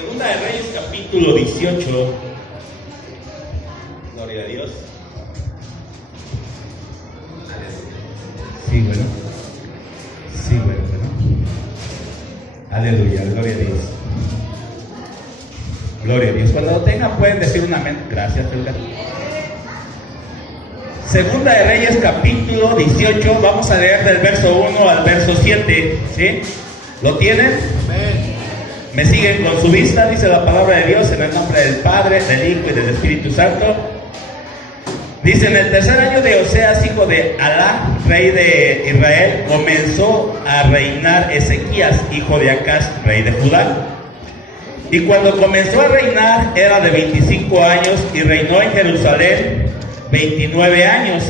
Segunda de Reyes, capítulo 18. Gloria a Dios. Sí, bueno. Sí, bueno. Aleluya, gloria a Dios. Gloria a Dios. Cuando lo tengan pueden decir un amén. Gracias, Helga. Segunda de Reyes, capítulo 18. Vamos a leer del verso 1 al verso 7. ¿Sí? ¿Lo tienen? Amén. Me siguen con su vista, dice la palabra de Dios, en el nombre del Padre, del Hijo y del Espíritu Santo. Dice: en el tercer año de Oseas, hijo de Alá, rey de Israel, comenzó a reinar Ezequías, hijo de Acaz, rey de Judá. Y cuando comenzó a reinar era de 25 años y reinó en Jerusalén 29 años.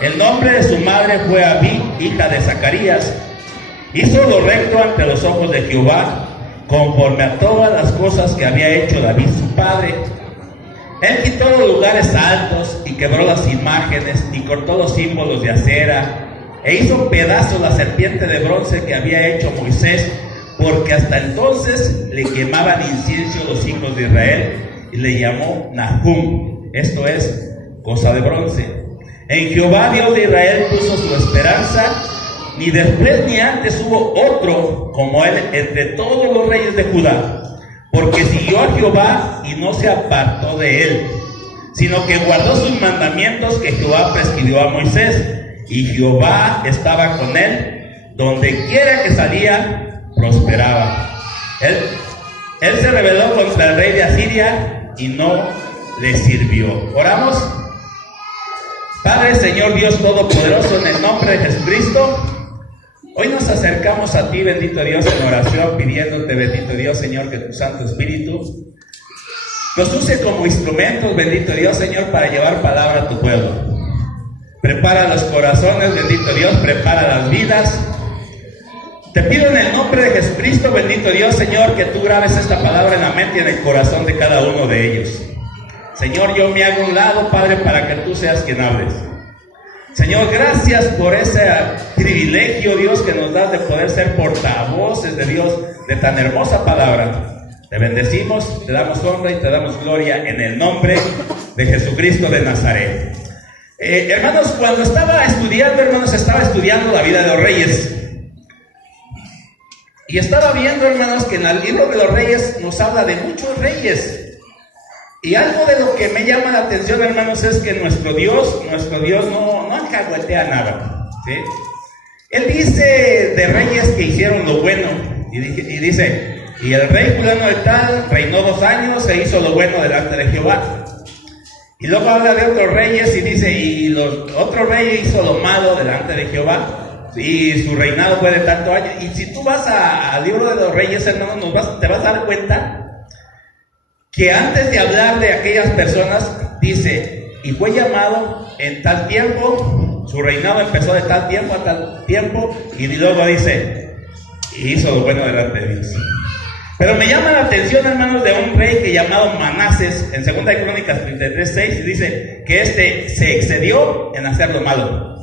El nombre de su madre fue Abí, hija de Zacarías. Hizo lo recto ante los ojos de Jehová, conforme a todas las cosas que había hecho David su padre. Él quitó los lugares altos y quebró las imágenes y cortó los símbolos de acera e hizo pedazos la serpiente de bronce que había hecho Moisés, porque hasta entonces le quemaban incienso los hijos de Israel, y le llamó Nahum, esto es, cosa de bronce. En Jehová Dios de Israel puso su esperanza, ni después ni antes hubo otro como él entre todos los reyes de Judá, porque siguió a Jehová y no se apartó de él, sino que guardó sus mandamientos que Jehová prescribió a Moisés, y Jehová estaba con él, donde quiera que salía, prosperaba. Él se rebeló contra el rey de Asiria y no le sirvió. Oramos. Padre, Señor Dios Todopoderoso, en el nombre de Jesucristo, hoy nos acercamos a ti, bendito Dios, en oración, pidiéndote, bendito Dios, Señor, que tu Santo Espíritu nos use como instrumentos, bendito Dios, Señor, para llevar palabra a tu pueblo. Prepara los corazones, bendito Dios, prepara las vidas. Te pido en el nombre de Jesucristo, bendito Dios, Señor, que tú grabes esta palabra en la mente y en el corazón de cada uno de ellos. Señor, yo me hago a un lado, Padre, para que tú seas quien hables. Señor, gracias por ese privilegio, Dios, que nos das de poder ser portavoces de Dios, de tan hermosa palabra. Te bendecimos, te damos honra y te damos gloria en el nombre de Jesucristo de Nazaret. Hermanos, cuando estaba estudiando la vida de los reyes. Y estaba viendo, hermanos, que en el libro de los reyes nos habla de muchos reyes. Y algo de lo que me llama la atención, hermanos, es que nuestro Dios no alcahuetea nada, ¿sí? Él dice de reyes que hicieron lo bueno, y dice, y el rey fulano de tal reinó 2 años e hizo lo bueno delante de Jehová. Y luego habla de otros reyes y dice, y los otros reyes hizo lo malo delante de Jehová, y su reinado fue de tanto año. Y si tú vas al libro de los reyes, hermanos, te vas a dar cuenta que antes de hablar de aquellas personas, dice, y fue llamado en tal tiempo, su reinado empezó de tal tiempo a tal tiempo, y luego dice, y hizo lo bueno delante de Dios. Pero me llama la atención, hermanos, de un rey que llamado Manases, en 2 de Crónicas 33:6, dice que se excedió en hacer lo malo.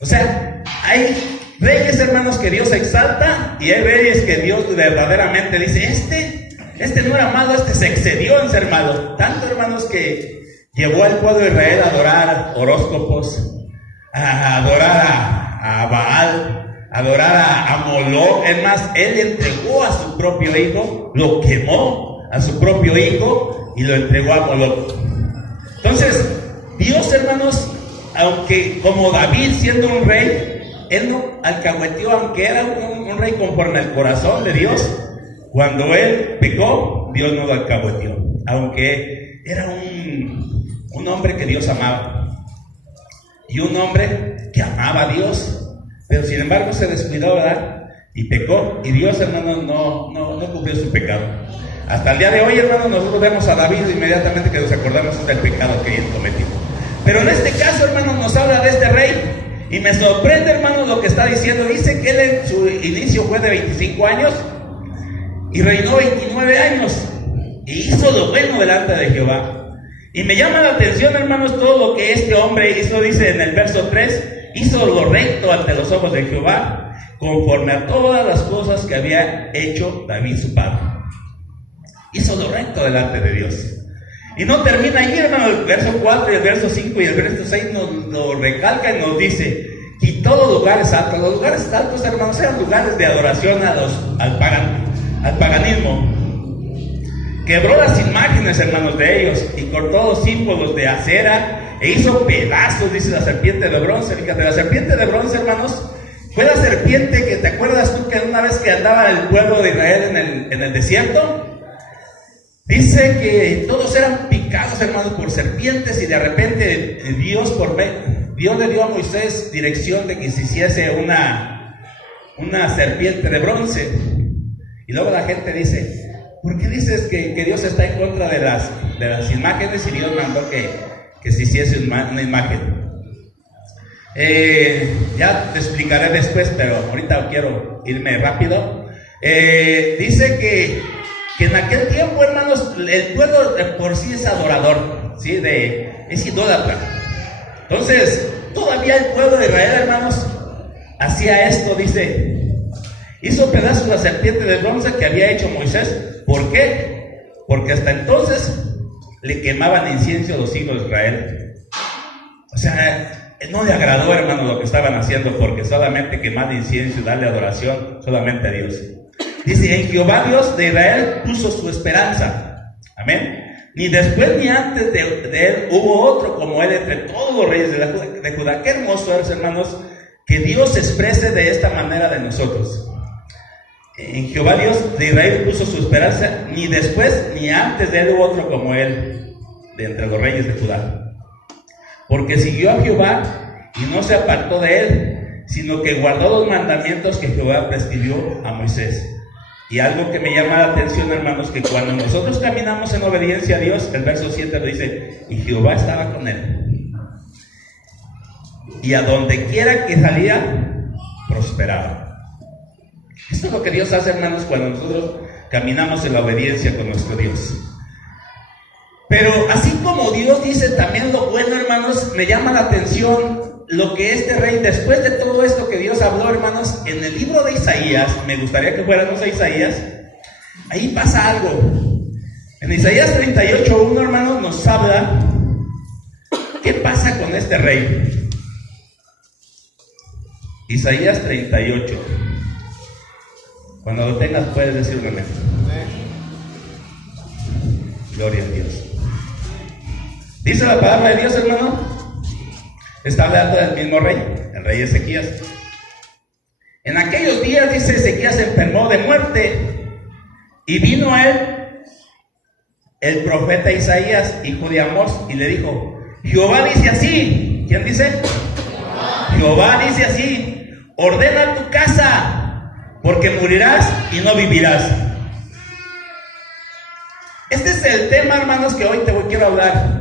O sea, hay reyes, hermanos, que Dios exalta, y hay reyes que Dios verdaderamente dice, este no era malo, se excedió en ser malo. Tanto, hermanos, que llevó al pueblo de Israel a adorar horóscopos, a adorar a Baal, a adorar a Moloch. Es más, él entregó a su propio hijo, lo quemó a su propio hijo y lo entregó a Moloch. Entonces, Dios, hermanos, aunque como David siendo un rey, él no alcahueteó, aunque era un rey conforme al corazón de Dios. Cuando él pecó, Dios no lo alcahueteó, aunque era un hombre que Dios amaba, y un hombre que amaba a Dios, pero sin embargo se descuidó, ¿verdad? Y pecó, y Dios, hermano, no cubrió su pecado. Hasta el día de hoy, hermano, nosotros vemos a David inmediatamente que nos acordamos del pecado que él cometió. Pero en este caso, hermano, nos habla de este rey, y me sorprende, hermano, lo que está diciendo. Dice que él en su inicio fue de 25 años, y reinó 29 años, y hizo lo bueno delante de Jehová. Y me llama la atención, hermanos, todo lo que este hombre hizo. Dice en el verso 3, hizo lo recto ante los ojos de Jehová, conforme a todas las cosas que había hecho David su padre. hizo lo recto delante de Dios. Y no termina ahí, hermano. El verso 4 y el verso 5 y el verso 6 nos recalca y nos dice: quitó los lugares altos. Los lugares altos, hermanos, eran lugares de adoración al paganismo. Quebró las imágenes, hermanos, de ellos, y cortó los símbolos de acera e hizo pedazos, dice, la serpiente de bronce. Fíjate, la serpiente de bronce, hermanos, fue la serpiente que, ¿te acuerdas tú que una vez que andaba el pueblo de Israel en el desierto? Dice que todos eran picados, hermanos, por serpientes, y de repente Dios le dio a Moisés dirección de que se hiciese una serpiente de bronce. Y luego la gente dice: ¿por qué dices que Dios está en contra de las imágenes y Dios mandó que se hiciese una imagen? Ya te explicaré después, pero ahorita quiero irme rápido. Dice que en aquel tiempo, hermanos, el pueblo de por sí es adorador, ¿sí? Es idólatra. Entonces, todavía el pueblo de Israel, hermanos, hacía esto, dice: hizo pedazos la serpiente de bronce que había hecho Moisés. ¿Por qué? Porque hasta entonces le quemaban incienso a los hijos de Israel. O sea, no le agradó, hermano, lo que estaban haciendo, porque solamente quemar incienso y darle adoración solamente a Dios. Dice: en Jehová Dios de Israel puso su esperanza. Amén. Ni después ni antes de él hubo otro como él entre todos los reyes de Judá. Qué hermoso es, hermanos, que Dios se exprese de esta manera de nosotros. En Jehová Dios de Israel puso su esperanza, ni después ni antes de él hubo otro como él de entre los reyes de Judá. Porque siguió a Jehová y no se apartó de él, sino que guardó los mandamientos que Jehová prescribió a Moisés. Y algo que me llama la atención, hermanos, que cuando nosotros caminamos en obediencia a Dios, el verso 7 lo dice: y Jehová estaba con él, y a donde quiera que salía, prosperaba. Esto es lo que Dios hace, hermanos, cuando nosotros caminamos en la obediencia con nuestro Dios. Pero así como Dios dice también lo bueno, hermanos, me llama la atención lo que este rey, después de todo esto que Dios habló, hermanos, en el libro de Isaías, me gustaría que fuéramos a Isaías, ahí pasa algo. En Isaías 38:1, hermanos, nos habla qué pasa con este rey. Isaías 38. Cuando lo tengas puedes decir un amén. Gloria a Dios. Dice la palabra de Dios, hermano. Está hablando del mismo rey, el rey Ezequías. En aquellos días, dice, Ezequías se enfermó de muerte, y vino a él el profeta Isaías, hijo de Amós, y le dijo: Jehová dice así. ¿Quién dice? Jehová dice así: ordena tu casa, porque morirás y no vivirás. Este es el tema, hermanos, que hoy quiero hablar.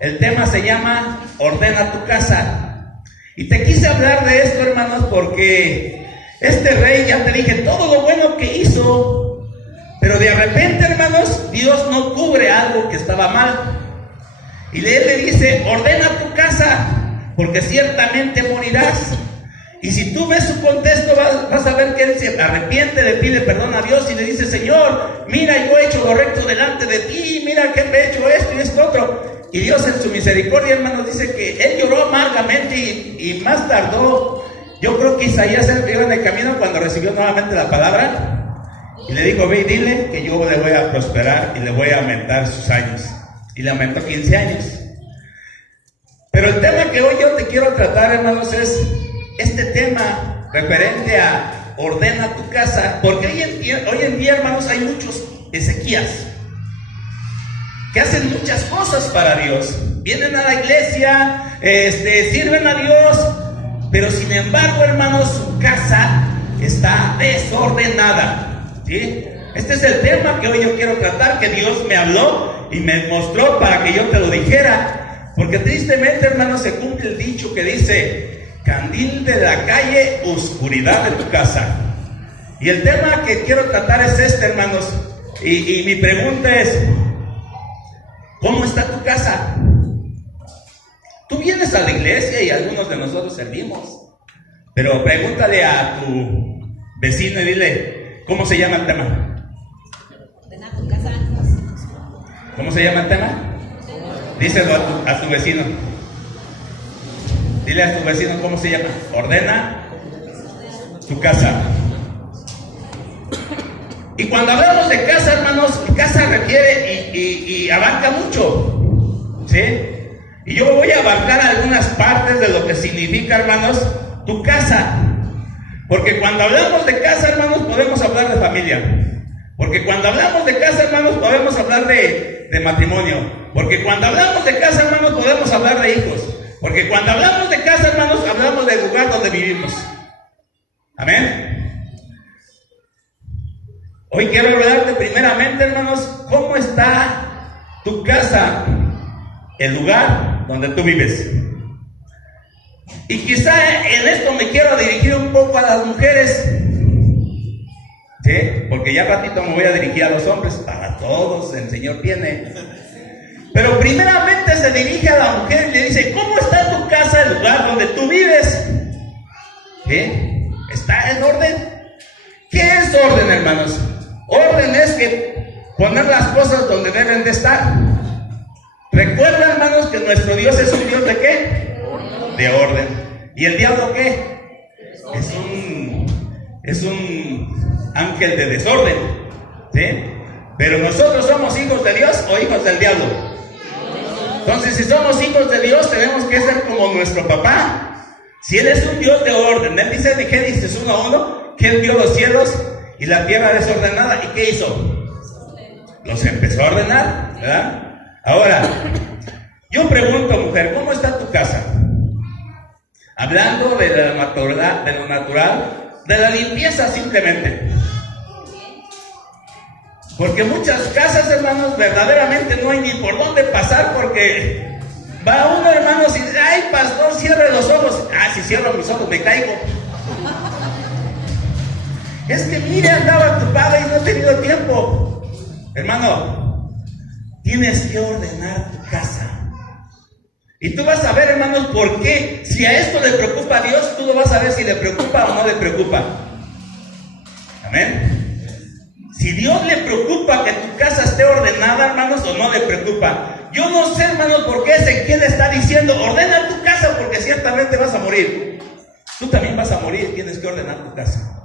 El tema se llama ordena tu casa. Y te quise hablar de esto, hermanos, porque este rey, ya te dije todo lo bueno que hizo, pero de repente, hermanos, Dios no cubre algo que estaba mal. Y él le dice: ordena tu casa, porque ciertamente morirás. Y si tú ves su contexto, vas a ver que él se arrepiente, le pide perdón a Dios y le dice: Señor, mira, yo he hecho lo recto delante de ti, mira que he hecho esto y esto otro. Y Dios en su misericordia, hermanos, dice que él lloró amargamente y más tardó. Yo creo que Isaías iba en el camino cuando recibió nuevamente la palabra y le dijo: ve y dile que yo le voy a prosperar y le voy a aumentar sus años. Y le aumentó 15 años. Pero el tema que hoy yo te quiero tratar, hermanos, es este tema referente a ordena tu casa, porque hoy en día, hermanos, hay muchos Ezequías que hacen muchas cosas para Dios, vienen a la iglesia, sirven a Dios, pero sin embargo, hermanos, su casa está desordenada, ¿sí? Este es el tema que hoy yo quiero tratar, que Dios me habló y me mostró para que yo te lo dijera, porque tristemente, hermanos, se cumple el dicho que dice: candil de la calle, oscuridad de tu casa. Y el tema que quiero tratar es este, hermanos, y mi pregunta es: ¿cómo está tu casa? Tú vienes a la iglesia y algunos de nosotros servimos, pero pregúntale a tu vecino y dile: ¿cómo se llama el tema? Ordena tu casa. ¿Cómo se llama el tema? Díselo a tu vecino. Dile a tu vecino cómo se llama. Ordena tu casa. Y cuando hablamos de casa, hermanos, casa requiere y abarca mucho, ¿sí? Y yo voy a abarcar algunas partes de lo que significa, hermanos, tu casa. Porque cuando hablamos de casa, hermanos, podemos hablar de familia. Porque cuando hablamos de casa, hermanos, podemos hablar de matrimonio. Porque cuando hablamos de casa, hermanos, podemos hablar de hijos. Porque cuando hablamos de casa, hermanos, hablamos del lugar donde vivimos. Amén. Hoy quiero hablarte primeramente, hermanos, cómo está tu casa, el lugar donde tú vives. Y quizá en esto me quiero dirigir un poco a las mujeres, ¿sí? Porque ya ratito me voy a dirigir a los hombres. Para todos el Señor tiene. Pero primeramente se dirige a la mujer y le dice: ¿cómo está tu casa, el lugar donde tú vives? ¿Sí? ¿Está en orden? ¿Qué es orden, hermanos? Orden es que poner las cosas donde deben de estar. Recuerda, hermanos, que nuestro Dios es un Dios de ¿qué? De orden. ¿Y el diablo qué? Es un ángel de desorden, ¿sí? Pero nosotros somos hijos de Dios o hijos del diablo. Entonces, si somos hijos de Dios, tenemos que ser como nuestro papá. Si Él es un Dios de orden, Él dice en Génesis 1:1 que Él vio los cielos y la tierra desordenada. ¿Y qué hizo? Los empezó a ordenar, ¿verdad? Ahora, yo pregunto, mujer, ¿cómo está tu casa? Hablando de lo natural, de la limpieza simplemente. Porque muchas casas, hermanos, verdaderamente no hay ni por dónde pasar, porque va uno, hermanos, y dice: ay, pastor, cierre los ojos. Ah, si cierro mis ojos me caigo. Es que mire, andaba ocupada y no he tenido tiempo. Hermano, tienes que ordenar tu casa. Y tú vas a ver, hermanos, por qué. Si a esto le preocupa a Dios, tú lo vas a ver si le preocupa o no le preocupa. Amén. Si Dios le preocupa que tu casa esté ordenada, hermanos, o no le preocupa. Yo no sé, hermanos, por qué Ezequiel está diciendo: ordena tu casa porque ciertamente vas a morir. Tú también vas a morir, tienes que ordenar tu casa.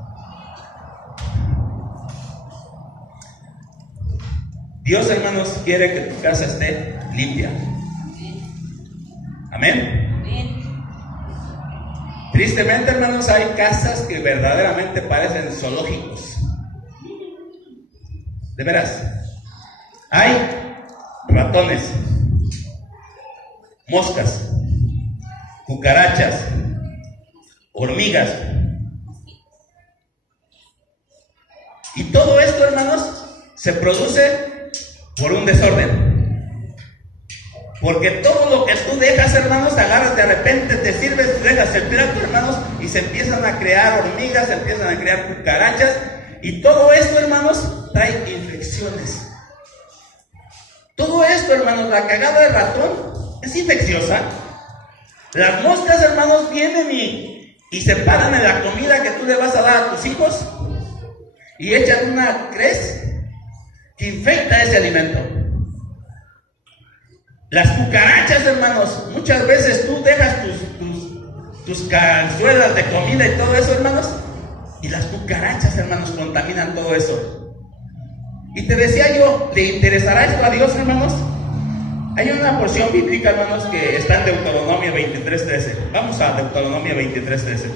Dios, hermanos, quiere que tu casa esté limpia. Amén. Tristemente, hermanos, hay casas que verdaderamente parecen zoológicos. De veras. Hay ratones, moscas, cucarachas, hormigas. Y todo esto, hermanos, se produce por un desorden. Porque todo lo que tú dejas, hermanos, agarras de repente, te sirves, dejas el plato, hermanos, y se empiezan a crear hormigas, se empiezan a crear cucarachas. Y todo esto, hermanos, trae infecciones. Todo esto, hermanos, la cagada de ratón es infecciosa. Las moscas, hermanos, vienen y se paran en la comida que tú le vas a dar a tus hijos y echan una crez que infecta ese alimento. Las cucarachas, hermanos, muchas veces tú dejas tus cazuelas de comida y todo eso, hermanos, y las cucarachas, hermanos, contaminan todo eso. Y te decía yo, ¿le interesará esto a Dios, hermanos? Hay una porción bíblica, hermanos, que está en Deuteronomio 23:13. Vamos a Deuteronomio 23:13.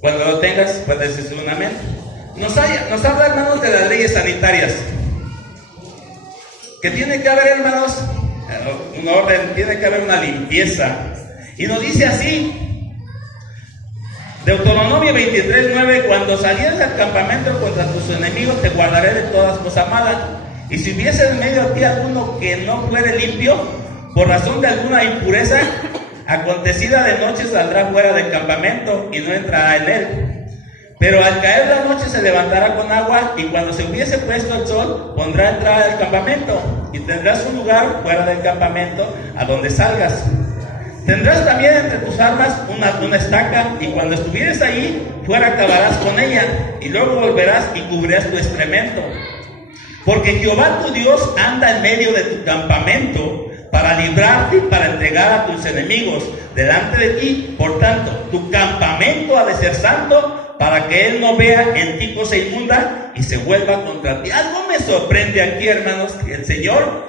Cuando lo tengas, puedes decir un amén. Nos habla, hermanos, de las leyes sanitarias. Que tiene que haber, hermanos, un orden, tiene que haber una limpieza. Y nos dice así, Deuteronomio 23:9: cuando salieres del campamento contra tus enemigos, te guardaré de todas cosas malas. Y si hubiese en medio de ti alguno que no fuere limpio, por razón de alguna impureza acontecida de noche, saldrá fuera del campamento y no entrará en él. Pero al caer la noche se levantará con agua, y cuando se hubiese puesto el sol, pondrá entrada del campamento, y tendrás un lugar fuera del campamento a donde salgas. Tendrás también entre tus armas una estaca, y cuando estuvieres ahí, fuera acabarás con ella, y luego volverás y cubrirás tu excremento. Porque Jehová tu Dios anda en medio de tu campamento para librarte y para entregar a tus enemigos delante de ti. Por tanto, tu campamento ha de ser santo, para que Él no vea en ti cosa inmunda y se vuelva contra ti. Algo me sorprende aquí, hermanos, que el Señor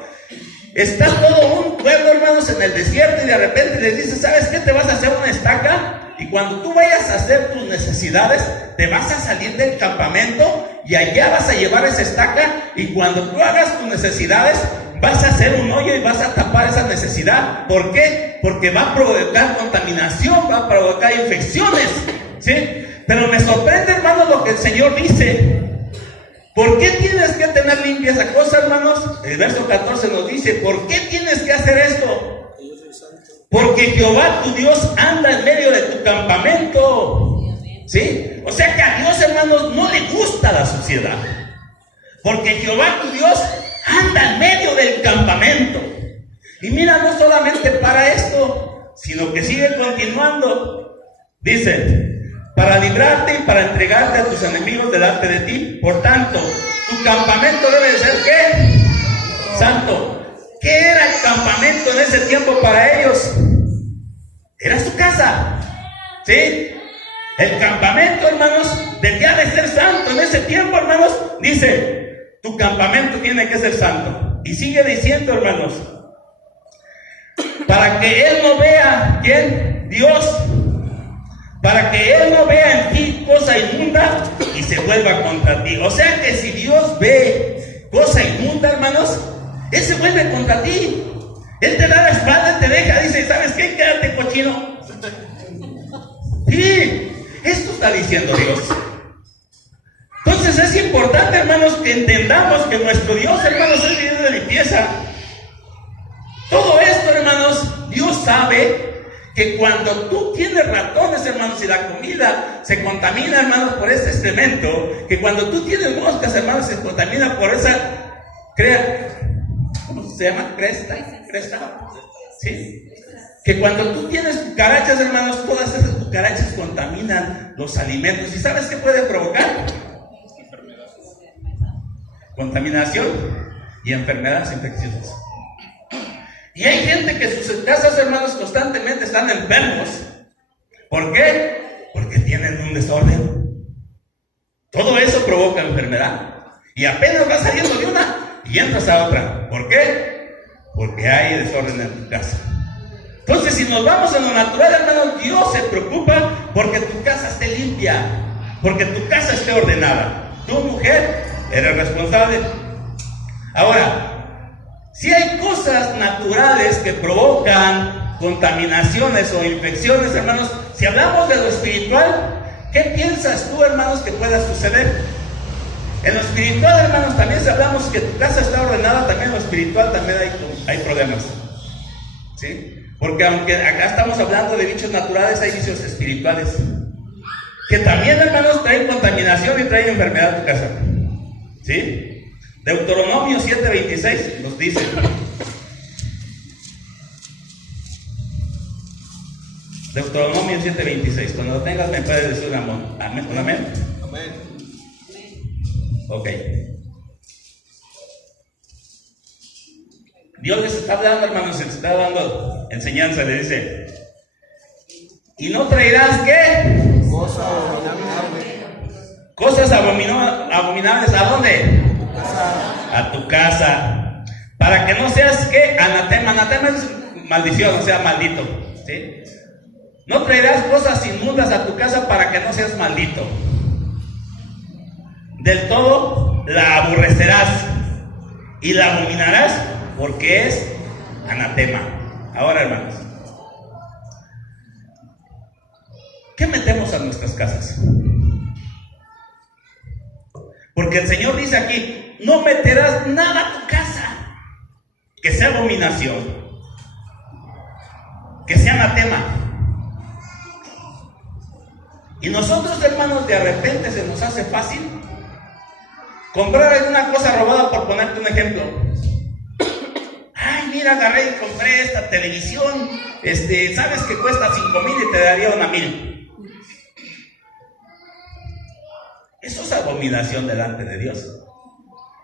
está todo un pueblo, hermanos, en el desierto, y de repente les dice: ¿sabes qué? Te vas a hacer una estaca, y cuando tú vayas a hacer tus necesidades, te vas a salir del campamento y allá vas a llevar esa estaca, y cuando tú hagas tus necesidades, vas a hacer un hoyo y vas a tapar esa necesidad. ¿Por qué? Porque va a provocar contaminación, va a provocar infecciones, ¿sí? Pero me sorprende, hermanos, lo que el Señor dice. ¿Por qué tienes que tener limpia esa cosa, hermanos? El verso 14 nos dice: ¿por qué tienes que hacer esto? Porque Jehová tu Dios anda en medio de tu campamento. ¿Sí? O sea que a Dios, hermanos, no le gusta la suciedad. Porque Jehová tu Dios anda en medio del campamento. Y mira, no solamente para esto, sino que sigue continuando. Dice: para librarte y para entregarte a tus enemigos delante de ti. Por tanto, tu campamento debe de ser ¿qué? Santo. ¿Qué era el campamento en ese tiempo para ellos? Era su casa, ¿sí? El campamento, hermanos, debía de ser santo. En ese tiempo, hermanos, dice: tu campamento tiene que ser santo. Y sigue diciendo, hermanos, para que Él no vea, ¿quién? Dios. Para que Él no vea en ti cosa inmunda y se vuelva contra ti. O sea que si Dios ve cosa inmunda, hermanos, Él se vuelve contra ti. Él te da la espalda, te deja, dice: ¿sabes qué? Quédate, cochino. Sí, esto está diciendo Dios. Entonces es importante, hermanos, que entendamos que nuestro Dios, hermanos, es Dios de limpieza. Todo esto, hermanos, Dios sabe que cuando tú tienes ratones, hermanos, y la comida se contamina, hermanos, por ese excremento, que cuando tú tienes moscas, hermanos, se contamina por esa ¿cómo se llama? ¿Cresta? ¿Sí? Que cuando tú tienes cucarachas, hermanos, todas esas cucarachas contaminan los alimentos. ¿Y sabes qué puede provocar? Contaminación y enfermedades infecciosas. Y hay gente que sus casas, hermanos, constantemente están enfermos. ¿Por qué? Porque tienen un desorden. Todo eso provoca enfermedad. Y apenas vas saliendo de una y entras a otra. ¿Por qué? Porque hay desorden en tu casa. Entonces, si nos vamos a lo natural, hermanos, Dios se preocupa porque tu casa esté limpia, porque tu casa esté ordenada. Tu mujer eres responsable. Ahora, si hay cosas naturales que provocan contaminaciones o infecciones, hermanos, si hablamos de lo espiritual, ¿qué piensas tú, hermanos, que pueda suceder? En lo espiritual, hermanos, también si hablamos que tu casa está ordenada, también en lo espiritual también hay problemas, ¿sí? Porque aunque acá estamos hablando de bichos naturales, hay bichos espirituales que también, hermanos, traen contaminación y traen enfermedad a tu casa, ¿sí? Deuteronomio 7:26 nos dice: Deuteronomio 7:26. Cuando lo tengas me puedes decir un amén. ¿Amén? ¿Amén? Amén. Ok. Dios les está hablando, hermanos, les está dando enseñanza. Le dice: y no traerás ¿qué? Cosas abominables. ¿A dónde? A tu casa. Para que no seas ¿qué? Anatema. Anatema es maldición, o sea, maldito, ¿sí? No traerás cosas inmundas a tu casa para que no seas maldito. Del todo la aborrecerás y la abominarás, porque es anatema. Ahora, hermanos, ¿qué metemos a nuestras casas? Porque el Señor dice aquí: no meterás nada a tu casa que sea abominación, que sea anatema. Y nosotros, hermanos, de repente se nos hace fácil comprar alguna cosa robada, por ponerte un ejemplo. Ay, mira, agarré y compré esta televisión, sabes que cuesta 5,000 y te daría 1,000. Eso es abominación delante de Dios.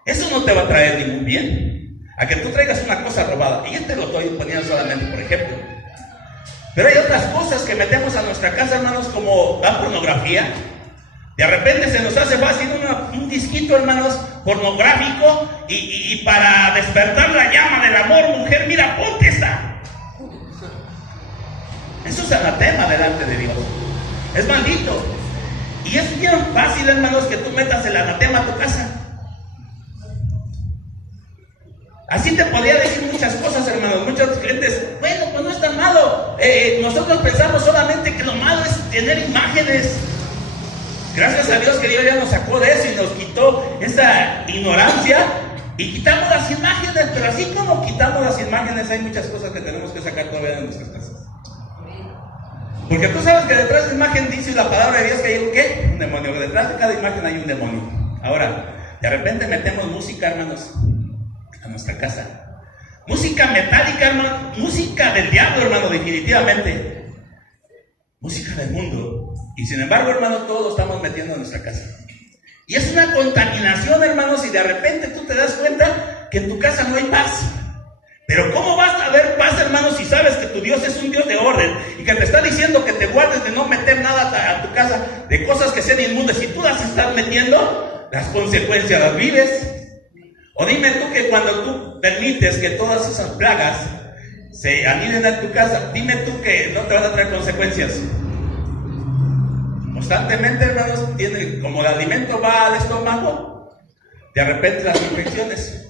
Eso no te va a traer ningún bien. A que tú traigas una cosa robada. Y lo estoy poniendo solamente por ejemplo. Pero hay otras cosas que metemos a nuestra casa, hermanos, como la pornografía. De repente se nos hace fácil un disquito, hermanos, pornográfico, y para despertar la llama del amor, mujer, mira, ponte esta. Eso es anatema delante de Dios. Es maldito. Y es bien fácil, hermanos, que tú metas el anatema a tu casa. Así te podría decir muchas cosas, hermanos. Muchas gentes, bueno, pues no es tan malo. Nosotros pensamos solamente que lo malo es tener imágenes. Gracias a Dios que Dios ya nos sacó de eso y nos quitó esa ignorancia y quitamos las imágenes. Pero así como quitamos las imágenes, hay muchas cosas que tenemos que sacar todavía de nuestras casas. Porque tú sabes que detrás de la imagen dice la palabra de Dios que hay un ¿qué? Un demonio. Detrás de cada imagen hay un demonio. Ahora, de repente metemos música, hermanos, a nuestra casa. Música metálica, hermano. Música del diablo, hermano, definitivamente. Música del mundo. Y sin embargo, hermano, todos lo estamos metiendo en nuestra casa. Y es una contaminación, hermanos, y de repente tú te das cuenta que en tu casa no hay paz. Pero ¿cómo vas a haber paz, hermanos, si sabes que tu Dios es un Dios de orden y que te está diciendo que te guardes de no meter nada a tu casa, de cosas que sean inmundas? Si tú las estás metiendo, las consecuencias las vives. O dime tú que cuando tú permites que todas esas plagas se aniden en tu casa, dime tú que no te van a traer consecuencias. Constantemente, hermanos, como el alimento va al estómago, de repente las infecciones.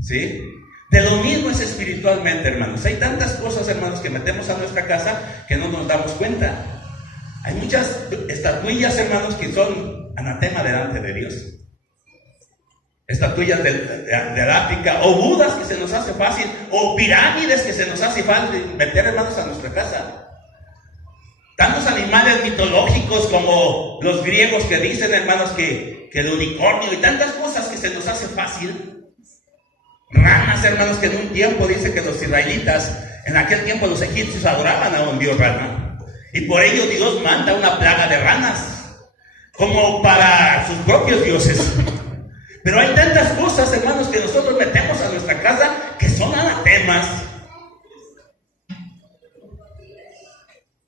¿Sí? De lo mismo es espiritualmente, hermanos. Hay tantas cosas, hermanos, que metemos a nuestra casa que no nos damos cuenta. Hay muchas estatuillas, hermanos, que son anatema delante de Dios. Estatuillas del África, o budas que se nos hace fácil, o pirámides que se nos hace fácil meter, hermanos, a nuestra casa. Tantos animales mitológicos como los griegos que dicen, hermanos, que el unicornio y tantas cosas que se nos hace fácil. Ranas, hermanos, que en un tiempo dice que los israelitas, en aquel tiempo los egipcios adoraban a un dios rana. Y por ello Dios manda una plaga de ranas, como para sus propios dioses. Pero hay tantas cosas, hermanos, que nosotros metemos a nuestra casa que son anatemas.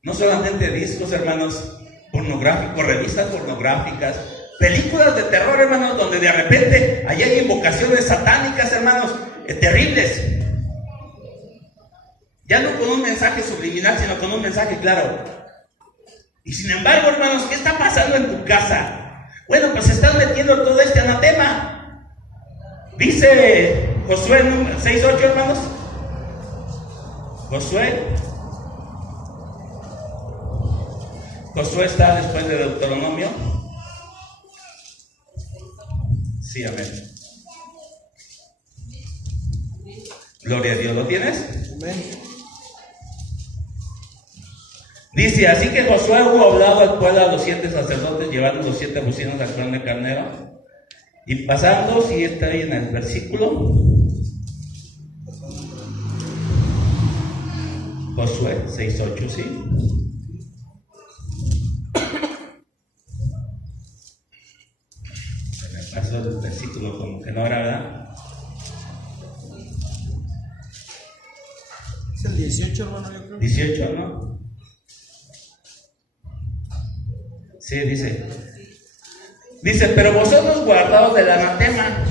No solamente discos, hermanos, pornográficos, revistas pornográficas, películas de terror, hermanos, donde de repente allí hay invocaciones satánicas, hermanos, terribles. Ya no con un mensaje subliminal, sino con un mensaje claro. Y sin embargo, hermanos, ¿qué está pasando en tu casa? Bueno, pues estás metiendo todo este anatema. Dice Josué 6:8, hermanos. Josué está después de Deuteronomio. Sí, amén. Gloria a Dios. ¿Lo tienes? Amén. Dice, así que Josué hubo hablado al pueblo a los 7 sacerdotes, llevando los 7 bocinas al clan de carnero. Y pasando, si está ahí en el versículo, Josué 6:8, sí. Se me pasó el versículo como que no era, ¿verdad? Es el 18, hermano, yo creo. 18, ¿no? Sí, dice, pero vosotros guardaos del anatema.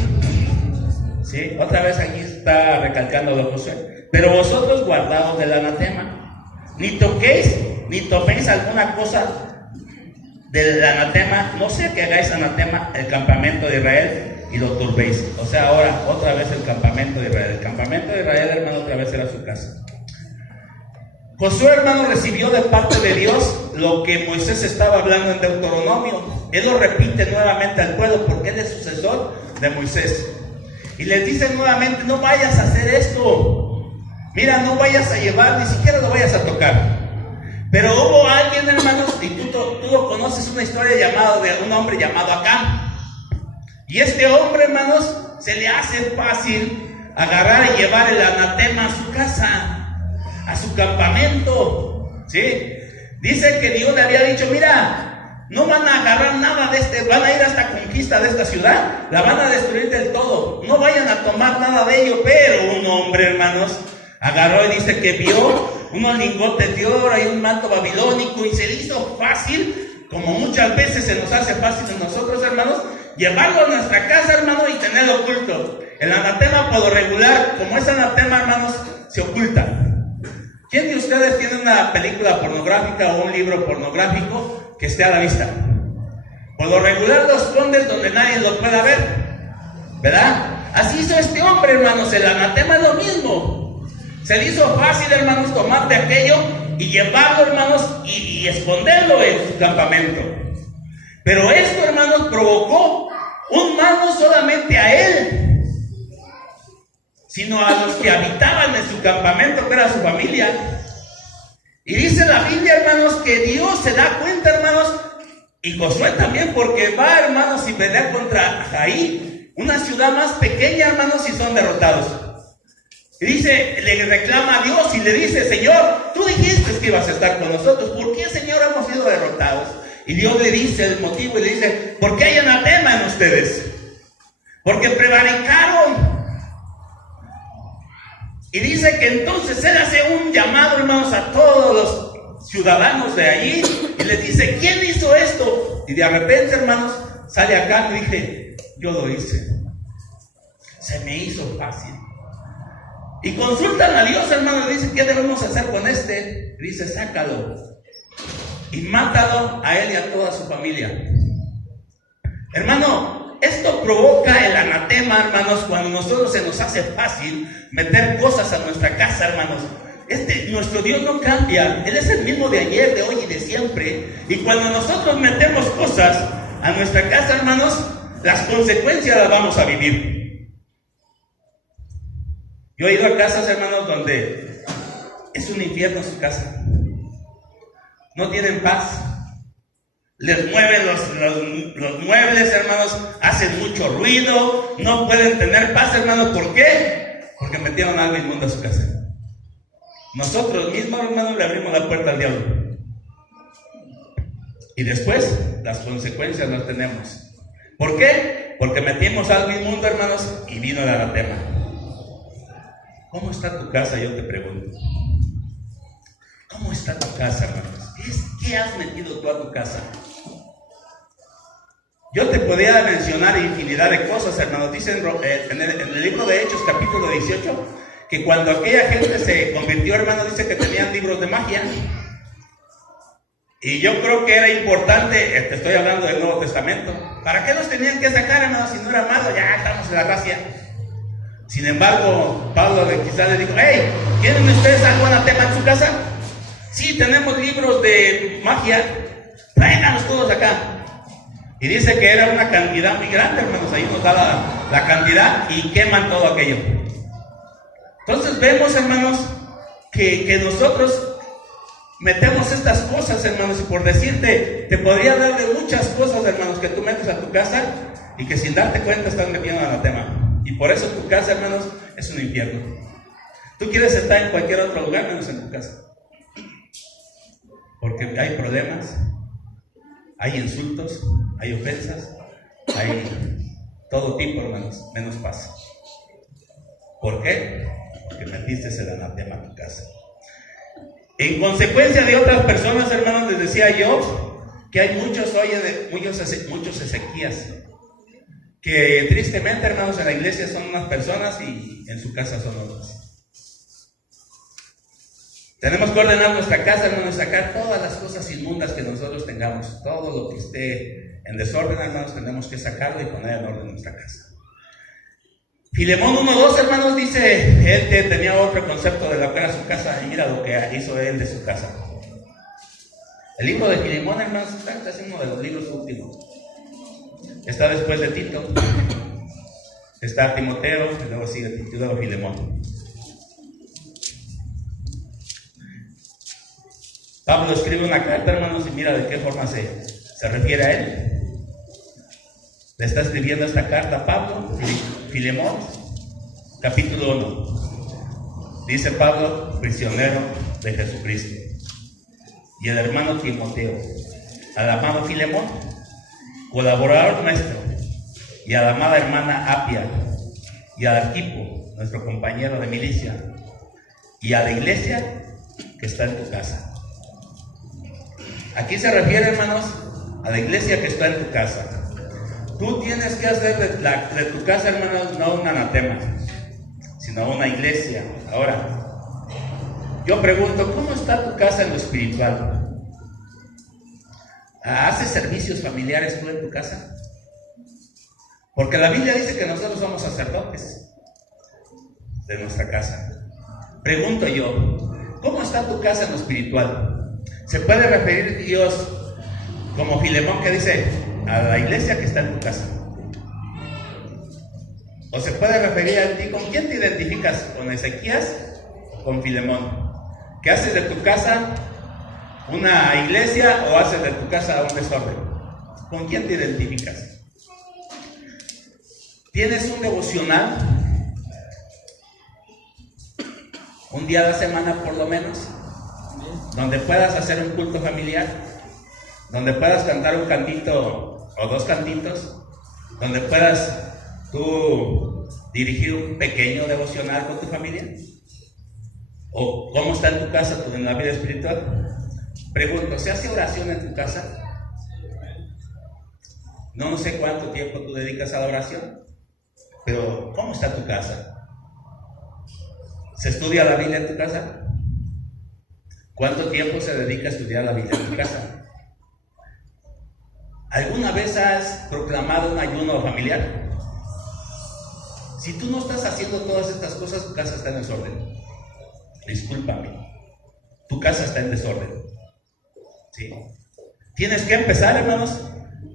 Sí, otra vez aquí está recalcando lo Josué. Pero vosotros guardaos del anatema. Ni toquéis, ni toméis alguna cosa del anatema. No sea que hagáis anatema el campamento de Israel y lo turbéis. O sea, ahora otra vez el campamento de Israel. El campamento de Israel, hermano, otra vez era su casa. Josué, hermano, recibió de parte de Dios lo que Moisés estaba hablando en Deuteronomio. Él lo repite nuevamente al pueblo porque él es sucesor de Moisés. Y les dice nuevamente, no vayas a hacer esto. Mira, no vayas a llevar, ni siquiera lo vayas a tocar. Pero hubo alguien, hermanos, y tú lo conoces, una historia llamada de un hombre llamado Acán. Y este hombre, hermanos, se le hace fácil agarrar y llevar el anatema a su casa, a su campamento, ¿sí? Dice que Dios le había dicho, mira, no van a agarrar nada de van a ir a esta conquista de esta ciudad, la van a destruir del todo, no vayan a tomar nada de ello. Pero un hombre, hermanos, agarró y dice que vio unos lingotes de oro y un manto babilónico, y se le hizo fácil, como muchas veces se nos hace fácil a nosotros, hermanos, llevarlo a nuestra casa, hermano, y tenerlo oculto. El anatema, por lo regular, como es anatema, hermanos, se oculta. ¿Quién de ustedes tiene una película pornográfica o un libro pornográfico que esté a la vista? Por lo regular lo escondes donde nadie lo pueda ver, ¿verdad? Así hizo este hombre, hermanos. El anatema es lo mismo. Se le hizo fácil, hermanos, tomar de aquello y llevarlo, hermanos, y esconderlo en su campamento. Pero esto, hermanos, provocó un mal no solamente a él, sino a los que habitaban en su campamento, que era su familia. Y dice la Biblia, hermanos, que Dios se da cuenta, hermanos, y Josué también, porque va, hermanos, y pelea contra Jaí, una ciudad más pequeña, hermanos, y son derrotados. Y dice, le reclama a Dios y le dice, Señor, tú dijiste que ibas a estar con nosotros, ¿por qué, Señor, hemos sido derrotados? Y Dios le dice el motivo y le dice, porque hay anatema en ustedes, porque prevaricaron. Y dice que entonces él hace un llamado, hermanos, a todos los ciudadanos de allí y les dice, ¿quién hizo esto? Y de repente, hermanos, sale acá y dice, yo lo hice, se me hizo fácil. Y consultan a Dios, hermanos, y dicen, ¿qué debemos hacer con este? Y dice, sácalo y mátalo a él y a toda su familia. Hermano, esto provoca el anatema, hermanos, cuando nosotros se nos hace fácil meter cosas a nuestra casa, hermanos. Nuestro Dios no cambia, Él es el mismo de ayer, de hoy y de siempre. Y cuando nosotros metemos cosas a nuestra casa, hermanos, las consecuencias las vamos a vivir. Yo he ido a casas, hermanos, donde es un infierno su casa. No tienen paz. Les mueven los muebles, hermanos, hacen mucho ruido, no pueden tener paz, hermanos. ¿Por qué? Porque metieron algo inmundo a su casa. Nosotros mismos, hermanos, le abrimos la puerta al diablo. Y después, las consecuencias las tenemos. ¿Por qué? Porque metimos algo inmundo, hermanos, y vino el anatema. ¿Cómo está tu casa? Yo te pregunto. ¿Cómo está tu casa, hermanos? ¿Qué has metido tú a tu casa? Yo te podría mencionar infinidad de cosas, hermanos. Dicen en el libro de Hechos, capítulo 18, que cuando aquella gente se convirtió, hermanos, dice que tenían libros de magia. Y yo creo que era importante, te estoy hablando del Nuevo Testamento. ¿Para qué los tenían que sacar, hermanos? Si no era malo, ya estamos en la gracia. Sin embargo, Pablo quizás le dijo, hey, ¿quieren ustedes algo anatema en su casa? Sí, tenemos libros de magia, tráiganlos todos acá. Y dice que era una cantidad muy grande, hermanos, ahí nos da la cantidad y queman todo aquello. Entonces vemos, hermanos, que nosotros metemos estas cosas, hermanos, y por decirte, te podría dar de muchas cosas, hermanos, que tú metes a tu casa y que sin darte cuenta estás metiendo anatema. Y por eso tu casa, hermanos, es un infierno. Tú quieres estar en cualquier otro lugar menos en tu casa. Porque hay problemas, hay insultos, hay ofensas, hay todo tipo, hermanos, menos paz. ¿Por qué? Porque metiste el anatema a tu casa. En consecuencia de otras personas, hermanos, les decía yo que hay muchos Ezequías, que tristemente, hermanos, en la iglesia son unas personas y en su casa son otras. Tenemos que ordenar nuestra casa, hermanos, sacar todas las cosas inmundas que nosotros tengamos. Todo lo que esté en desorden, hermanos, tenemos que sacarlo y poner en orden nuestra casa. Filemón 1:2, hermanos, dice, él que tenía otro concepto de lo que era su casa, y mira lo que hizo él de su casa. El libro de Filemón, hermanos, es uno de los libros últimos. Está después de Tito, está Timoteo, y luego sigue Tito, y luego Filemón. Pablo escribe una carta, hermanos, y mira de qué forma se refiere a él. Le está escribiendo esta carta a Pablo, Filemón, capítulo 1. Dice Pablo, prisionero de Jesucristo, y el hermano Timoteo, al amado Filemón, colaborador nuestro, y a la amada hermana Apia, y a Arquipo, nuestro compañero de milicia, y a la iglesia que está en tu casa. Aquí se refiere, hermanos, a la iglesia que está en tu casa. Tú tienes que hacer de tu casa, hermanos, no un anatema, sino una iglesia. Ahora, yo pregunto, ¿cómo está tu casa en lo espiritual? ¿Haces servicios familiares tú en tu casa? Porque la Biblia dice que nosotros somos sacerdotes de nuestra casa. Pregunto yo, ¿cómo está tu casa en lo espiritual? ¿Se puede referir Dios como Filemón que dice a la iglesia que está en tu casa? ¿O se puede referir a ti? ¿Con quién te identificas? ¿Con Ezequías o con Filemón? ¿Qué haces de tu casa una iglesia o haces de tu casa un desorden? ¿Con quién te identificas? ¿Tienes un devocional? Un día a la semana por lo menos, donde puedas hacer un culto familiar, donde puedas cantar un cantito o dos cantitos, donde puedas tú dirigir un pequeño devocional con tu familia. ¿O cómo está en tu casa en la vida espiritual? Pregunto, ¿se hace oración en tu casa? No sé cuánto tiempo tú dedicas a la oración, pero ¿cómo está tu casa? ¿Se estudia la Biblia en tu casa? ¿Cuánto tiempo se dedica a estudiar la Biblia en tu casa? ¿Alguna vez has proclamado un ayuno familiar? Si tú no estás haciendo todas estas cosas, tu casa está en desorden. Discúlpame, tu casa está en desorden. ¿Sí? Tienes que empezar, hermanos,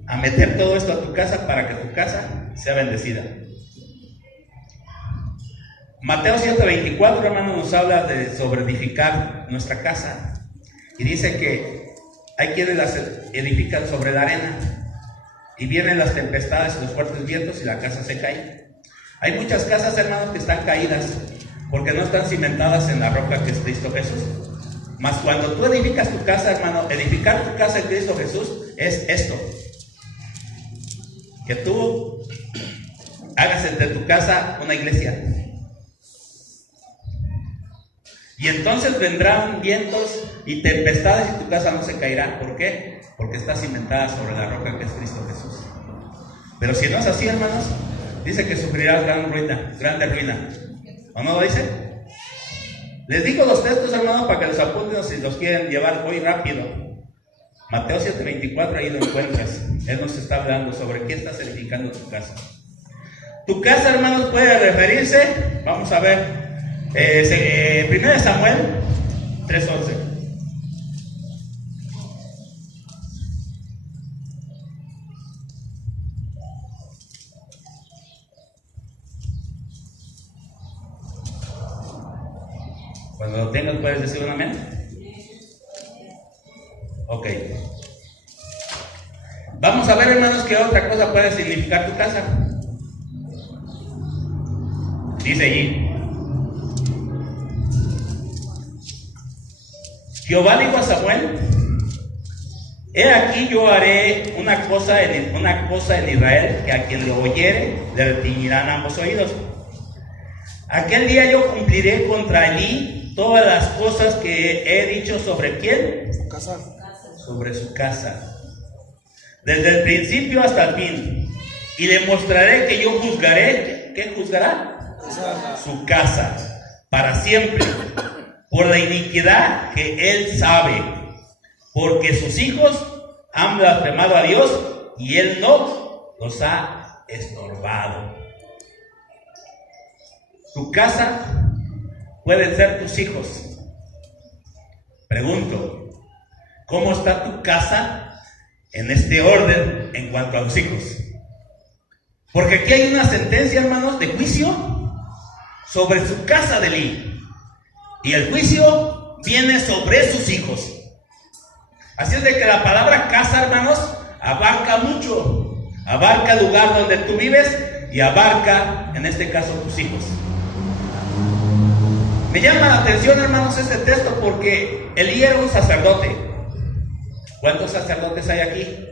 a meter todo esto a tu casa para que tu casa sea bendecida. Mateo 7:24, hermanos, nos habla sobre edificar nuestra casa. Y dice que hay quienes las edifican sobre la arena. Y vienen las tempestades y los fuertes vientos y la casa se cae. Hay muchas casas, hermanos, que están caídas porque no están cimentadas en la roca que es Cristo Jesús. Mas cuando tú edificas tu casa, hermano, edificar tu casa en Cristo Jesús es esto: que tú hagas entre tu casa una iglesia. Y entonces vendrán vientos y tempestades y tu casa no se caerá. ¿Por qué? Porque está cimentada sobre la roca que es Cristo Jesús. Pero si no es así, hermanos, dice que sufrirás grande ruina. ¿O no lo dice? Les digo los textos, hermanos, para que los apunten si los quieren llevar hoy rápido. Mateo 7:24, ahí lo encuentras. Él nos está hablando sobre qué estás edificando tu casa. Tu casa, hermanos, puede referirse, vamos a ver, 1 Samuel 3:11. Cuando lo tengas, ¿puedes decir un amén? Ok. Vamos a ver, hermanos, qué otra cosa puede significar tu casa. Dice allí: Jehová dijo a Samuel: he aquí yo haré una cosa en Israel, que a quien lo oyere le retiñirán ambos oídos. Aquel día yo cumpliré contra Elí todas las cosas que he dicho sobre ¿quién? Su casa. Sobre su casa, desde el principio hasta el fin, y le mostraré que yo juzgaré. ¿Qué juzgará? Su casa para siempre, por la iniquidad que él sabe, porque sus hijos han blasfemado a Dios y él no los ha estorbado. Tu casa pueden ser tus hijos. Pregunto, ¿cómo está tu casa en este orden en cuanto a los hijos? Porque aquí hay una sentencia, hermanos, de juicio sobre su casa de Elí. Y el juicio viene sobre sus hijos. Así es de que la palabra casa, hermanos, abarca mucho. Abarca el lugar donde tú vives y abarca, en este caso, tus hijos. Me llama la atención, hermanos, este texto porque Elí era un sacerdote. ¿Cuántos sacerdotes hay aquí?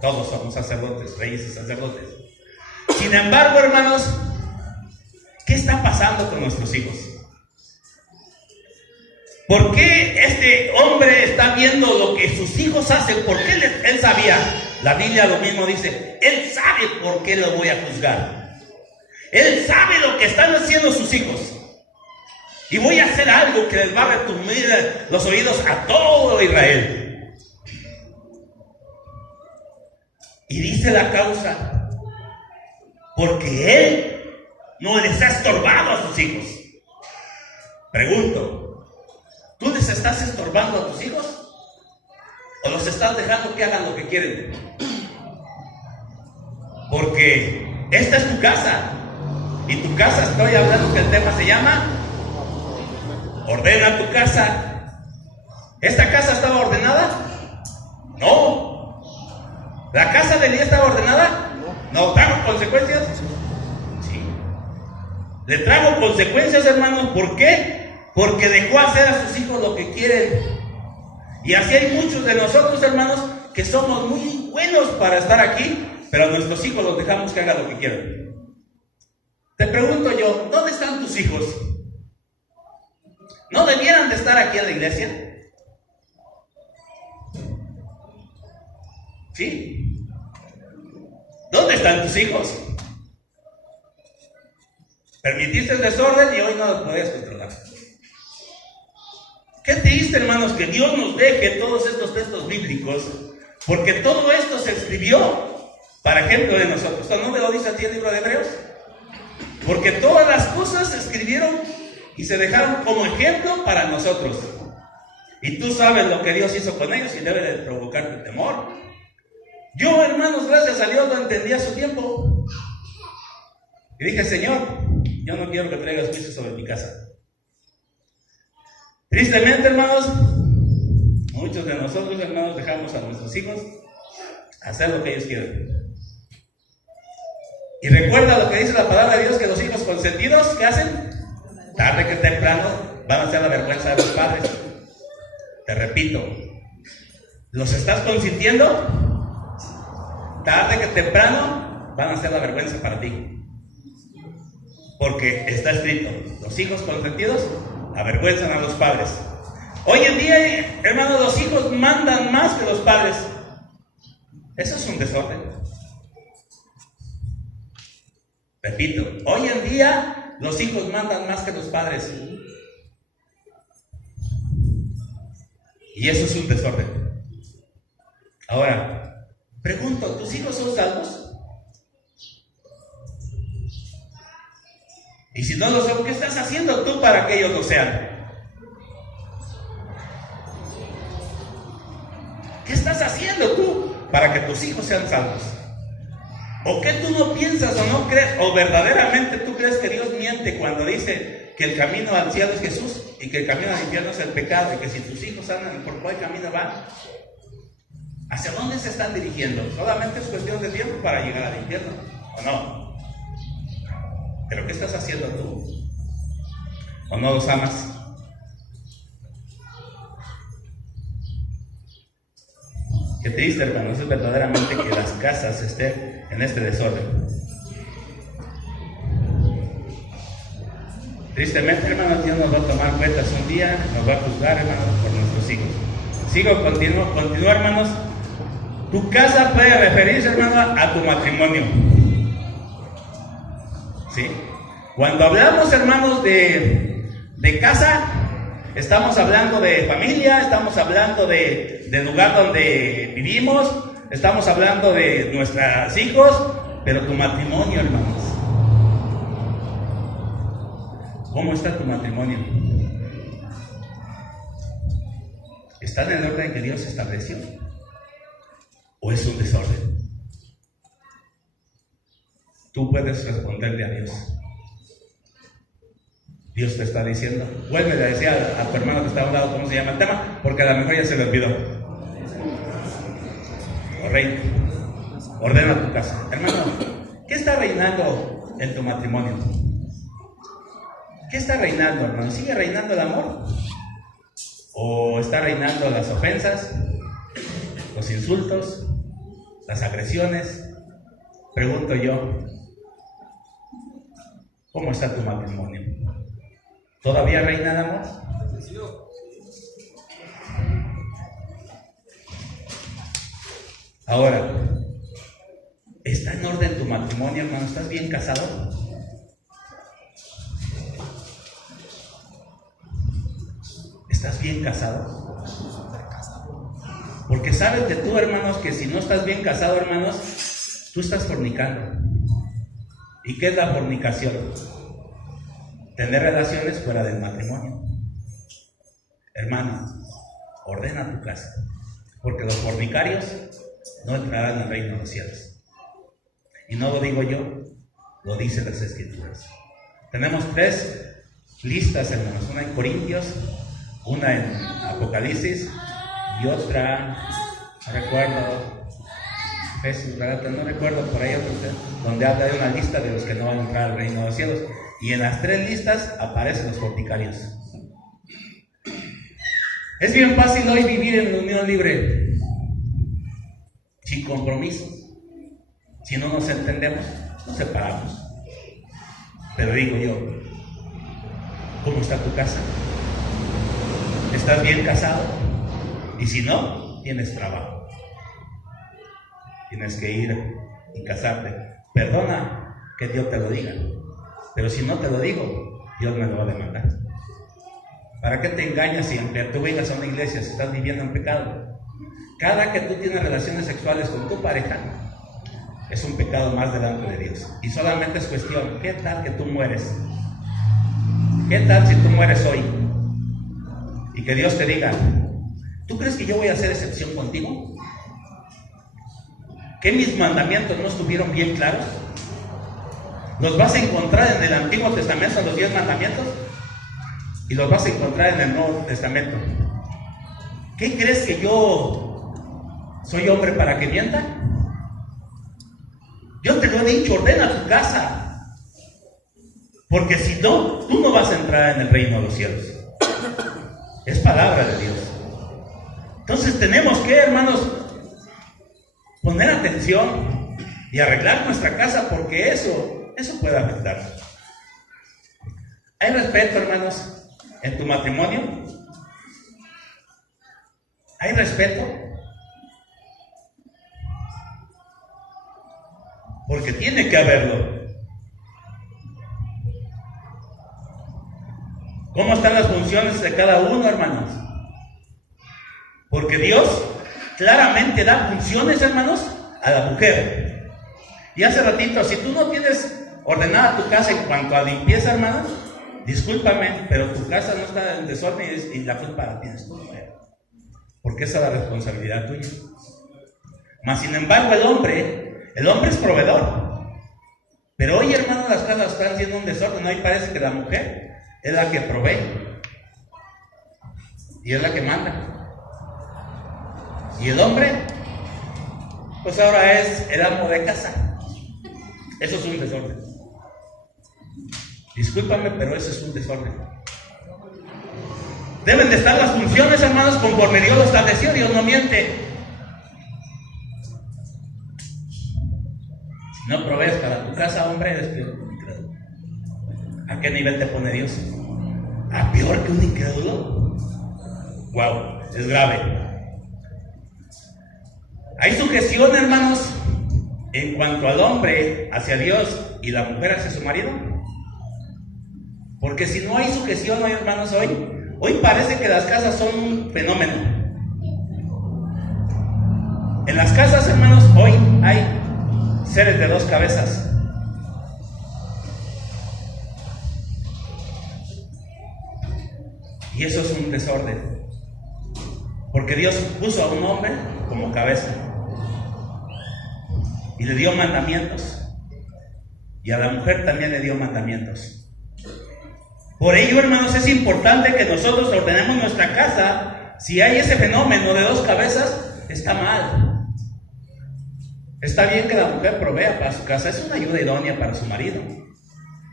Todos somos sacerdotes, reyes y sacerdotes. Sin embargo, hermanos, ¿qué está pasando con nuestros hijos? ¿Por qué este hombre está viendo lo que sus hijos hacen? ¿Por qué él sabía? La Biblia lo mismo dice, él sabe por qué lo voy a juzgar. Él sabe lo que están haciendo sus hijos. Y voy a hacer algo que les va a retumir los oídos a todo Israel. Y dice la causa, porque él no les ha estorbado a sus hijos. Pregunto, ¿tú les estás estorbando a tus hijos? ¿O los estás dejando que hagan lo que quieren? Porque esta es tu casa. Y tu casa, estoy hablando que el tema se llama ordena tu casa. ¿Esta casa estaba ordenada? No. ¿La casa de Elí estaba ordenada? No. ¿Trajo consecuencias? Sí. Le trajo consecuencias, hermanos. ¿Por qué? Porque dejó hacer a sus hijos lo que quieren. Y así hay muchos de nosotros, hermanos, que somos muy buenos para estar aquí, pero a nuestros hijos los dejamos que hagan lo que quieran. Te pregunto yo, ¿dónde están tus hijos? ¿No debieran de estar aquí en la iglesia? ¿Sí? ¿Dónde están tus hijos? Permitiste el desorden y hoy no los podías controlar. Qué triste, hermanos, que Dios nos deje todos estos textos bíblicos, porque todo esto se escribió para ejemplo de nosotros. ¿No lo dice así el libro de Hebreos? Porque todas las cosas se escribieron y se dejaron como ejemplo para nosotros. Y tú sabes lo que Dios hizo con ellos y debe de provocarte temor. Yo, hermanos, gracias a Dios lo entendí a su tiempo. Y dije, Señor, yo no quiero que traigas juicio sobre mi casa. Tristemente, hermanos, muchos de nosotros, hermanos, dejamos a nuestros hijos hacer lo que ellos quieren. Y recuerda lo que dice la palabra de Dios, que los hijos consentidos, ¿qué hacen? Tarde que temprano van a hacer la vergüenza de los padres. Te repito, ¿los estás consintiendo? Tarde que temprano van a hacer la vergüenza para ti. Porque está escrito, los hijos consentidos avergüenzan a los padres. Hoy en día, hermanos, los hijos mandan más que los padres. Eso es un desorden. Repito, hoy en día los hijos mandan más que los padres. Y eso es un desorden. Ahora, pregunto, ¿tus hijos son salvos? Y si no lo son, ¿qué estás haciendo tú para que ellos lo sean? ¿Qué estás haciendo tú para que tus hijos sean salvos? ¿O qué tú no piensas o no crees, o verdaderamente tú crees que Dios miente cuando dice que el camino al cielo es Jesús y que el camino al infierno es el pecado, y que si tus hijos andan por cuál camino van? ¿Hacia dónde se están dirigiendo? Solamente es cuestión de tiempo para llegar al infierno, ¿o no? ¿Pero qué estás haciendo tú? ¿O no los amas? Qué triste, hermanos, es verdaderamente que las casas estén en este desorden. Tristemente, hermanos, Dios nos va a tomar cuentas un día, nos va a juzgar, hermanos, por nuestros hijos. Continúo, hermanos. Tu casa puede referirse, hermano, a tu matrimonio. ¿Sí? Cuando hablamos, hermanos, de casa, estamos hablando de familia, estamos hablando del lugar donde vivimos, estamos hablando de nuestros hijos, pero tu matrimonio, hermanos. ¿Cómo está tu matrimonio? ¿Está en el orden que Dios estableció? ¿O es un desorden? Tú puedes responderle a Dios. Dios te está diciendo, vuelve a decir a tu hermano que está a un lado cómo se llama el tema, porque a lo mejor ya se le olvidó. O rey, ordena tu casa. Hermano, ¿qué está reinando en tu matrimonio? ¿Qué está reinando, hermano? ¿Sigue reinando el amor? ¿O está reinando las ofensas, los insultos, las agresiones? Pregunto yo, ¿cómo está tu matrimonio? ¿Todavía reina el amor? Ahora, ¿está en orden tu matrimonio, hermano? ¿Estás bien casado? ¿Estás bien casado? Porque sabes de tú, hermanos, que si no estás bien casado, hermanos, tú estás fornicando. ¿Y qué es la fornicación? Tener relaciones fuera del matrimonio. Hermano, ordena tu casa, porque los fornicarios no entrarán en el reino de los cielos. Y no lo digo yo, lo dicen las Escrituras. Tenemos 3 listas, hermanos, una en Corintios, una en Apocalipsis y otra, no recuerdo, Jesús, no recuerdo, por ahí donde habla de una lista de los que no van a entrar al reino de los cielos. Y en las 3 listas aparecen los fornicarios. Es bien fácil hoy vivir en la unión libre, sin compromisos. Si no nos entendemos, nos separamos. Pero digo yo, ¿cómo está tu casa? ¿Estás bien casado? Y si no, tienes trabajo. Tienes que ir y casarte. Perdona que Dios te lo diga, pero si no te lo digo, Dios me lo va a demandar. ¿Para qué te engañas si aunque tú vengas a una iglesia, si estás viviendo en pecado? Cada que tú tienes relaciones sexuales con tu pareja, es un pecado más delante de Dios. Y solamente es cuestión, ¿qué tal que tú mueres? ¿Qué tal si tú mueres hoy? Y que Dios te diga, ¿tú crees que yo voy a hacer excepción contigo? ¿Que mis mandamientos no estuvieron bien claros? ¿Los vas a encontrar en el Antiguo Testamento, los 10 mandamientos? Y los vas a encontrar en el Nuevo Testamento. ¿Qué crees que yo soy hombre para que mienta? Yo te lo he dicho, ordena tu casa. Porque si no, tú no vas a entrar en el reino de los cielos. Es palabra de Dios. Entonces tenemos que, hermanos, poner atención y arreglar nuestra casa, porque eso puede afectarnos. ¿Hay respeto, hermanos, en tu matrimonio? ¿Hay respeto? Porque tiene que haberlo. ¿Cómo están las funciones de cada uno, hermanos? Porque Dios claramente da funciones, hermanos, a la mujer. Y hace ratito, si tú no tienes ordenada tu casa en cuanto a limpieza, hermanos, discúlpame, pero tu casa no está en desorden y la culpa la tienes tú, mujer. Porque esa es la responsabilidad tuya. Mas, sin embargo, el hombre es proveedor. Pero hoy, hermanos, las casas están siendo un desorden. Hoy parece que la mujer es la que provee y es la que manda. Y el hombre, pues ahora es el amo de casa. Eso es un desorden. Discúlpame, pero eso es un desorden. Deben de estar las funciones, hermanos, conforme Dios lo estableció. Dios no miente. Si no provees para tu casa, hombre, eres peor que un incrédulo. ¿A qué nivel te pone Dios? ¿A peor que un incrédulo? Wow, es grave. Hay sujeción, hermanos, en cuanto al hombre hacia Dios y la mujer hacia su marido. Porque si no hay sujeción, hoy, hermanos, hoy parece que las casas son un fenómeno. En las casas, hermanos, hoy hay seres de 2 cabezas. Y eso es un desorden. Porque Dios puso a un hombre como cabeza y le dio mandamientos, y a la mujer también le dio mandamientos. Por ello, hermanos, es importante que nosotros ordenemos nuestra casa. Si hay ese fenómeno de 2 cabezas, está mal. Está bien que la mujer provea para su casa, es una ayuda idónea para su marido,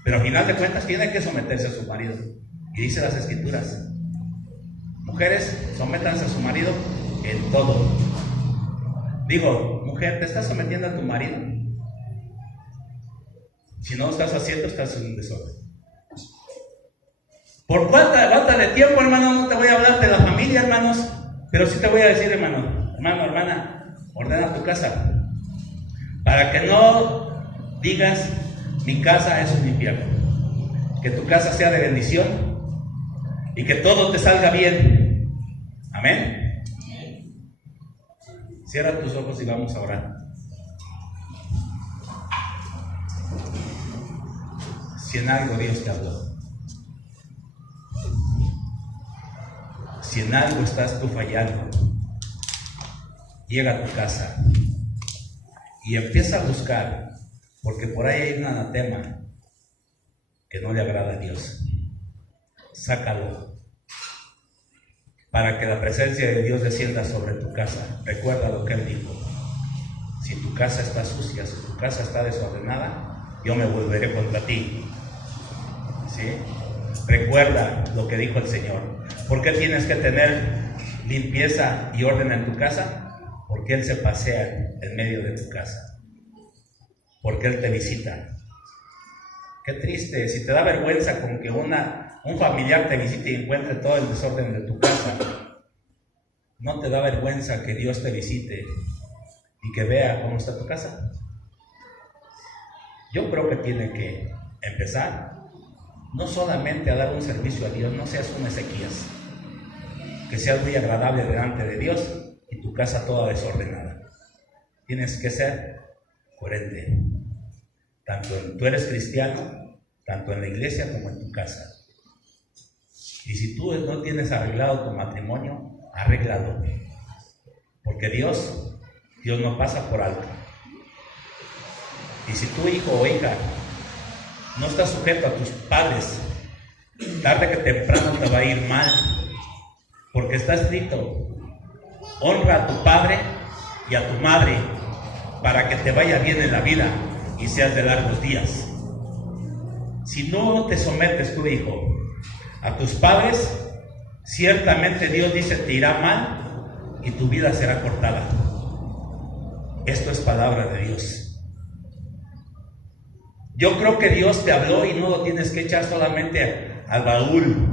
Pero al final de cuentas tiene que someterse a su marido. Y dice las Escrituras: mujeres, sométanse a su marido en todo. Digo, mujer, ¿te estás sometiendo a tu marido? Si no lo estás haciendo, estás en un desorden. Por falta de tiempo, hermano, no te voy a hablar de la familia, hermanos, pero sí te voy a decir, hermano, hermana, ordena tu casa, para que no digas, mi casa es un infierno. Que tu casa sea de bendición y que todo te salga bien. Amén. Cierra tus ojos y vamos a orar. Si en algo Dios te habló, si en algo estás tú fallando, llega a tu casa y empieza a buscar, porque por ahí hay un anatema que no le agrada a Dios. Sácalo para que la presencia de Dios descienda sobre tu casa. Recuerda lo que Él dijo: si tu casa está sucia, si tu casa está desordenada, yo me volveré contra ti. ¿Sí? Recuerda lo que dijo el Señor. ¿Por qué tienes que tener limpieza y orden en tu casa? Porque Él se pasea en medio de tu casa. Porque Él te visita. Qué triste, si te da vergüenza con que un familiar te visite y encuentre todo el desorden de tu casa, ¿no te da vergüenza que Dios te visite y que vea cómo está tu casa? Yo creo que tiene que empezar no solamente a dar un servicio a Dios, no seas un Ezequías, que seas muy agradable delante de Dios y tu casa toda desordenada. Tienes que ser coherente. Tú eres cristiano, tanto en la iglesia como en tu casa. Y si tú no tienes arreglado tu matrimonio, arréglalo. Porque Dios no pasa por alto. Y si tu hijo o hija no está sujeto a tus padres, tarde que temprano te va a ir mal. Porque está escrito: honra a tu padre y a tu madre para que te vaya bien en la vida y seas de largos días. Si no te sometes, tu hijo, a tus padres, ciertamente Dios dice te irá mal y tu vida será cortada. Esto es palabra de Dios. Yo creo que Dios te habló y no lo tienes que echar solamente al baúl.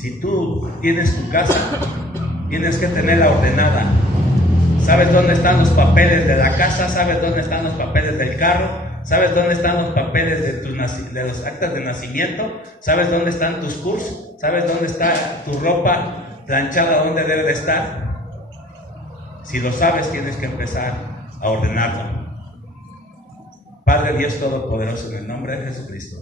Si tú tienes tu casa, tienes que tenerla ordenada. ¿Sabes dónde están los papeles de la casa? ¿Sabes dónde están los papeles del carro? ¿Sabes dónde están los papeles de los actas de nacimiento? ¿Sabes dónde están tus cursos? ¿Sabes dónde está tu ropa planchada? ¿Dónde debe de estar? Si lo sabes, tienes que empezar a ordenarlo. Padre Dios Todopoderoso, en el nombre de Jesucristo,